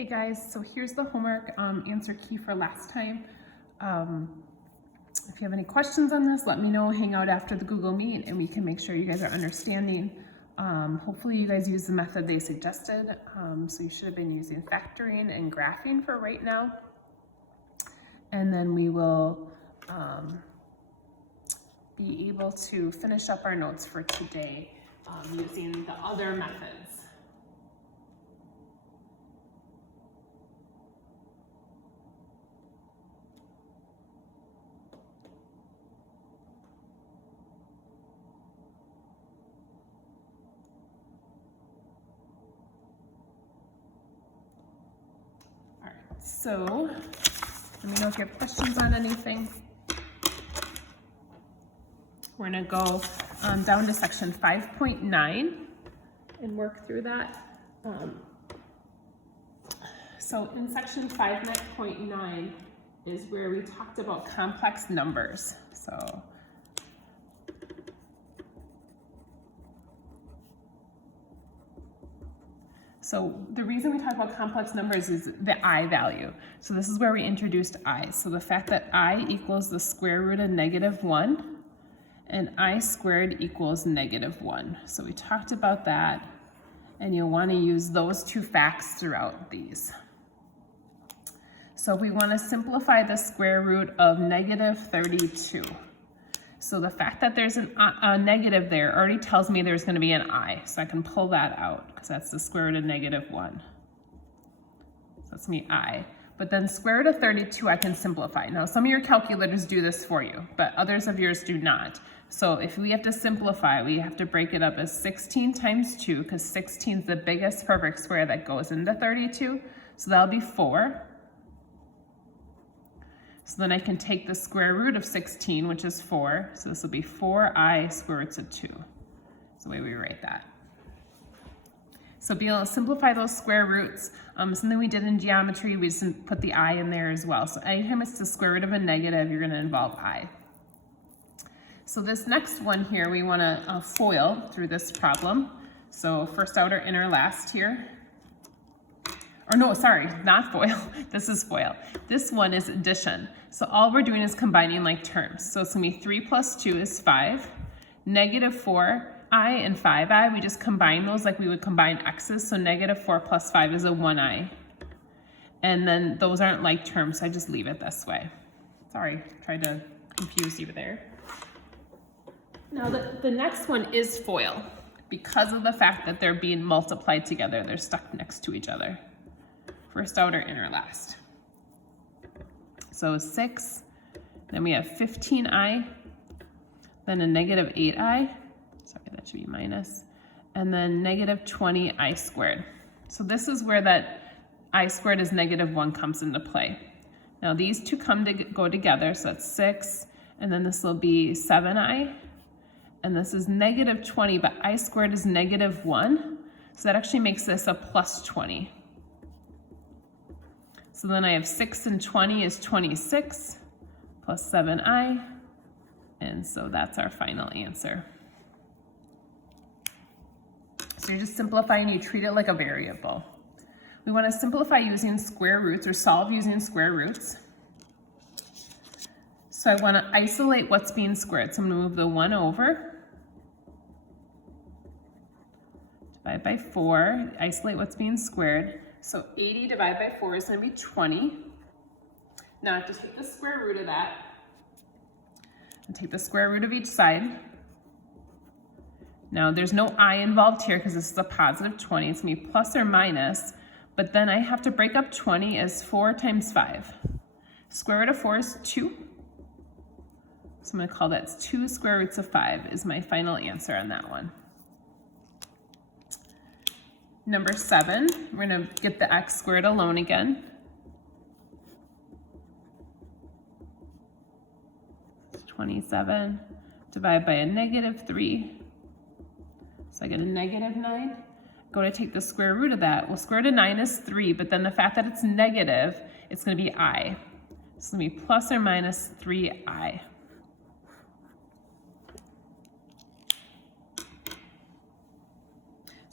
Hey guys, so here's the homework answer key for last time. If you have any questions on this, let me know. Hang out after the Google Meet and we can make sure you guys are understanding. Hopefully you guys use the method they suggested. So you should have been using factoring and graphing for right now. And then we will be able to finish up our notes for today using the other methods. So let me know if you have questions on anything. We're going to go down to section 5.9 and work through that. So in section 5.9 is where we talked about complex numbers. So the reason we talk about complex numbers is the I value. So this is where we introduced I. So the fact that I equals the square root of -1 and I squared equals -1. So we talked about that, and you'll want to use those two facts throughout these. So we want to simplify the square root of -32. So the fact that there's a negative there already tells me there's going to be an I. So I can pull that out because that's the square root of -1. So that's me I. But then square root of 32 I can simplify. Now some of your calculators do this for you, but others of yours do not. So if we have to simplify, we have to break it up as 16 times 2 because 16 is the biggest perfect square that goes into 32. So that'll be 4. So then I can take the square root of 16, which is 4. So this will be 4i square roots of 2. That's the way we write that. So be able to simplify those square roots. Something we did in geometry, we just put the I in there as well. So anytime it's the square root of a negative, you're going to involve I. So this next one here, we want to FOIL through this problem. So first outer, inner, last here. Or no, sorry, not FOIL. This is FOIL. This one is addition. So all we're doing is combining like terms. So it's going to be 3 plus 2 is 5. -4i and 5i, we just combine those like we would combine x's. So -4 plus 5 is a 1i. And then those aren't like terms, so I just leave it this way. Sorry, tried to confuse you there. Now the next one is FOIL. Because of the fact that they're being multiplied together, they're stuck next to each other. First outer, inner, last. So 6, then we have 15i, then a -8i, sorry, that should be minus, and then -20i squared. So this is where that I squared is -1 comes into play. Now these two go together, so that's 6, and then this will be 7i, and this is -20, but I squared is -1, so that actually makes this a plus 20. So then I have 6 and 20 is 26 plus 7i, and so that's our final answer. So you're just simplifying, you treat it like a variable. We want to simplify using square roots or solve using square roots. So I want to isolate what's being squared. So I'm going to move the 1 over, divide by 4, isolate what's being squared. So 80 divided by 4 is going to be 20. Now I have to take the square root of that and take the square root of each side. Now there's no I involved here because this is a positive 20. It's going to be plus or minus, but then I have to break up 20 as 4 times 5. Square root of 4 is 2. So I'm going to call that 2 square roots of 5 is my final answer on that one. Number 7, we're going to get the x squared alone again. 27 divided by a -3. So I get a -9. Go to take the square root of that. Well, square root of 9 is 3, but then the fact that it's negative, it's going to be I. It's going to be plus or minus 3i.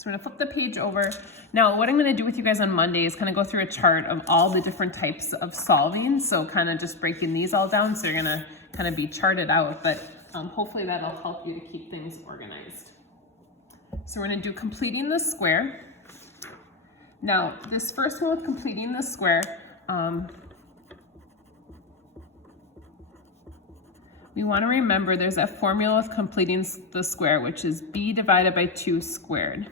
we're gonna flip the page over. Now, what I'm gonna do with you guys on Monday is kind of go through a chart of all the different types of solving. So kind of just breaking these all down. So you're gonna kind of be charted out, but hopefully that'll help you to keep things organized. So we're gonna do completing the square. Now, this first one with completing the square, we want to remember there's a formula with completing the square, which is b divided by 2 squared.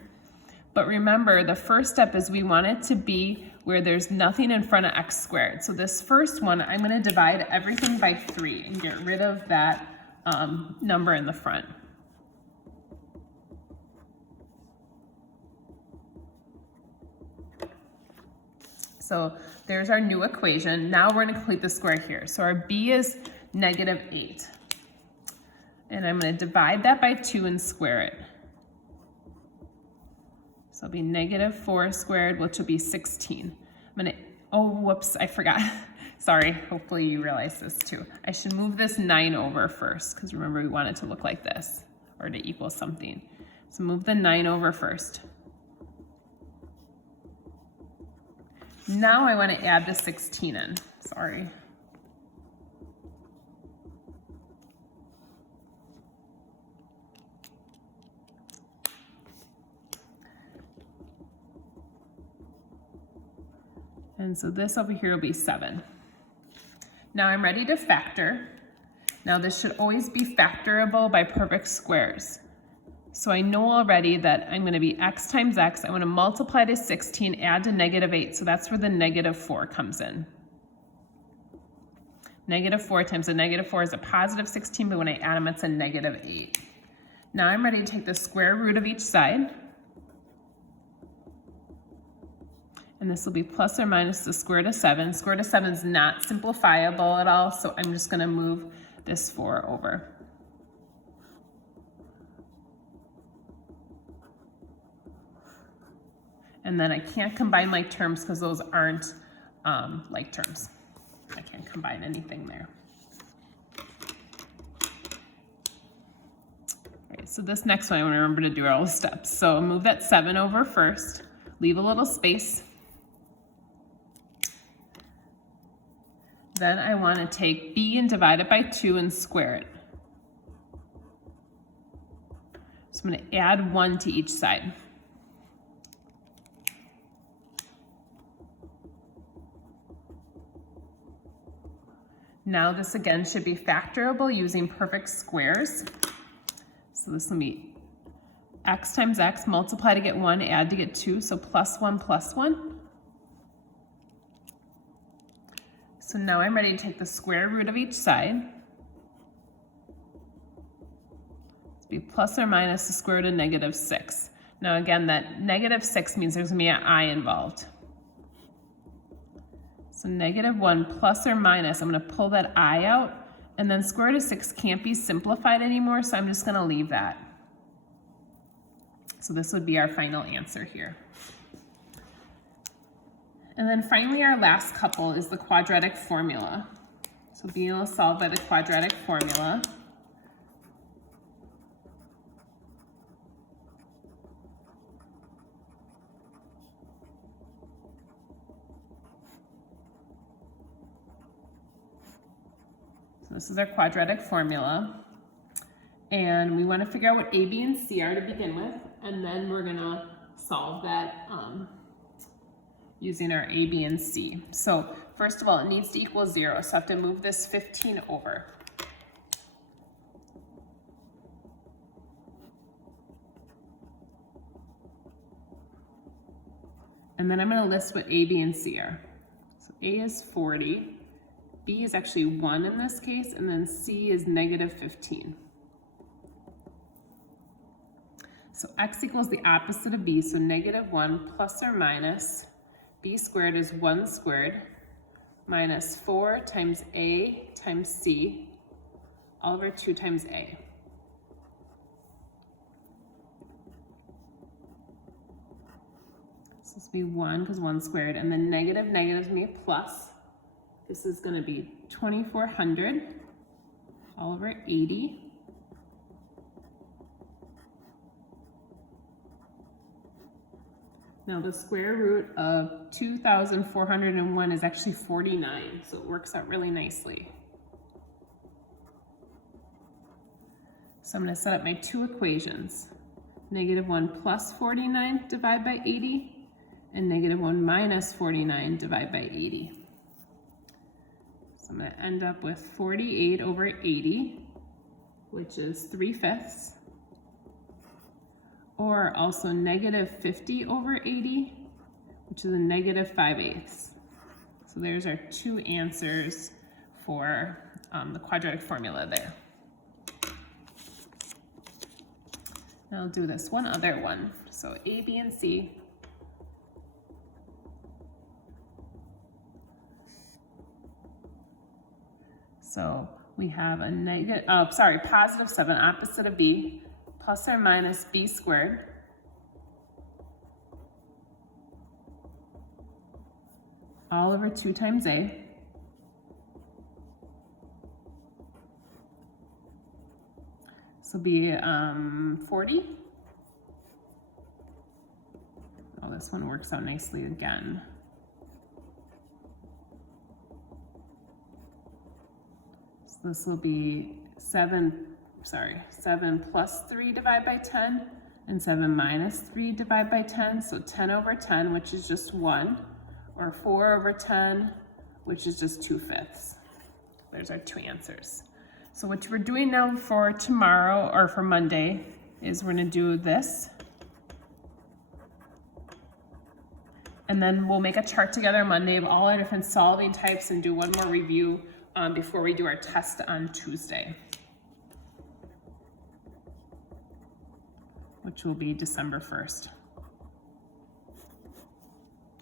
But remember, the first step is we want it to be where there's nothing in front of x squared. So this first one, I'm going to divide everything by 3 and get rid of that number in the front. So there's our new equation. Now we're going to complete the square here. So our b is -8. And I'm going to divide that by 2 and square it. So it'll be -4 squared, which will be 16. I'm going to, oh, whoops, I forgot. Sorry, hopefully you realize this too. I should move this 9 over first, because remember we want it to look like this, or to equal something. So move the 9 over first. Now I want to add the 16 in, sorry. And so this over here will be 7. Now I'm ready to factor. Now this should always be factorable by perfect squares. So I know already that I'm going to be x times x. I want to multiply to 16, add to -8. So that's where the -4 comes in. -4 times a -4 is a positive 16, but when I add them, it's a -8. Now I'm ready to take the square root of each side. And this will be plus or minus the square root of 7. Square root of 7 is not simplifiable at all, so I'm just going to move this 4 over. And then I can't combine like terms because those aren't like terms. I can't combine anything there. All right, so this next one I want to remember to do all the steps. So move that 7 over first, leave a little space. Then I want to take b and divide it by 2 and square it. So I'm going to add 1 to each side. Now this again should be factorable using perfect squares. So this will be x times x, multiply to get 1, add to get 2, so plus 1 plus 1. So now I'm ready to take the square root of each side. It'll be plus or minus the square root of -6. Now again, that -6 means there's going to be an I involved. So -1 plus or minus, I'm going to pull that I out, and then square root of 6 can't be simplified anymore, so I'm just going to leave that. So this would be our final answer here. And then finally, our last couple is the quadratic formula. So being able to solve by the quadratic formula. So this is our quadratic formula. And we want to figure out what a, b, and c are to begin with. And then we're going to solve that using our a, b, and c. So first of all, it needs to equal 0, so I have to move this 15 over. And then I'm going to list what a, b, and c are. So a is 40, b is actually 1 in this case, and then c is -15. So x equals the opposite of b, so -1 plus or minus b squared is 1 squared minus 4 times a times c all over 2 times a. So this will be 1 because 1 squared, and then negative is going to be a plus. This is going to be 2400 all over 80 Now the square root of 2,401 is actually 49, so it works out really nicely. So I'm going to set up my two equations. -1 plus 49 divided by 80, and -1 minus 49 divided by 80. So I'm going to end up with 48 over 80, which is 3/5. Or also -50 over 80, which is a -5/8. So there's our two answers for the quadratic formula there. Now I'll do this one other one. So A, B, and C. So we have a positive 7, opposite of B, plus or minus B squared. All over 2 times A. So be 40. Oh, this one works out nicely again. So this will be 7 plus 3 divided by 10, and 7 minus 3 divided by 10, so 10 over 10, which is just 1, or 4 over 10, which is just 2/5. There's our two answers. So what we're doing now for tomorrow, or for Monday, is we're gonna do this. And then we'll make a chart together Monday of all our different solving types and do one more review before we do our test on Tuesday, which will be December 1st.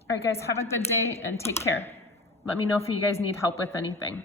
All right, guys, have a good day and take care. Let me know if you guys need help with anything.